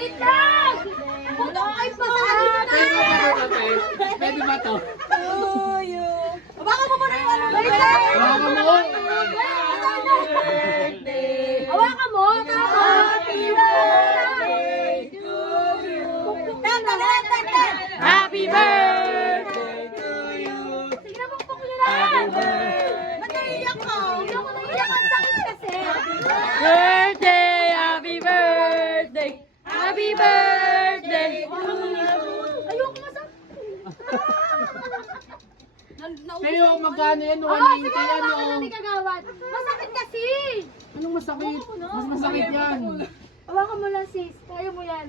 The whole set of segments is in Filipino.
Wait lang! Puto kayo pa sa akin na! Pwede ba to? Baka mo muna yung ano. Wait lang! Hawakan mo! Happy birthday to you! Happy birthday to you. Tignan mo po kulilan! Ba't naiiyak ka? Hindi ako naiiyak. Ang sakit kasi. birthday, happy birthday, happy birthday. Ayoko masakit. Pero magkano yan? Oh, 190 sige, yan hawakan na o. ni Kagawad. Masakit kasi. Anong masakit? Mas masakit yan. Hawakan mo lang sis. Kaya mo yan.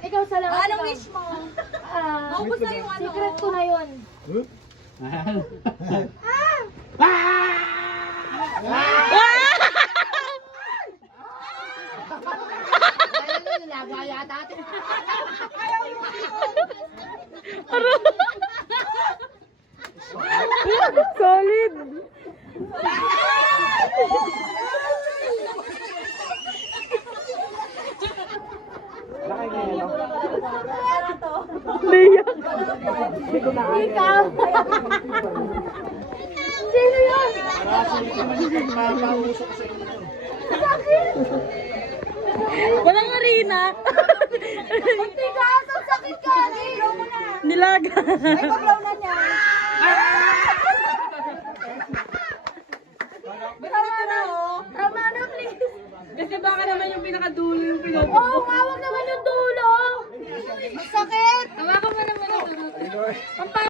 Ikaw sa lahat. Anong wish mo? Maubos na yung ano. Secret ko na yun. Solid. Ikaw. Sino yun? Walang arena. Tigas, ang sakit ka. Ilaw mo na. Nilaga. Ay, paglaw na niya.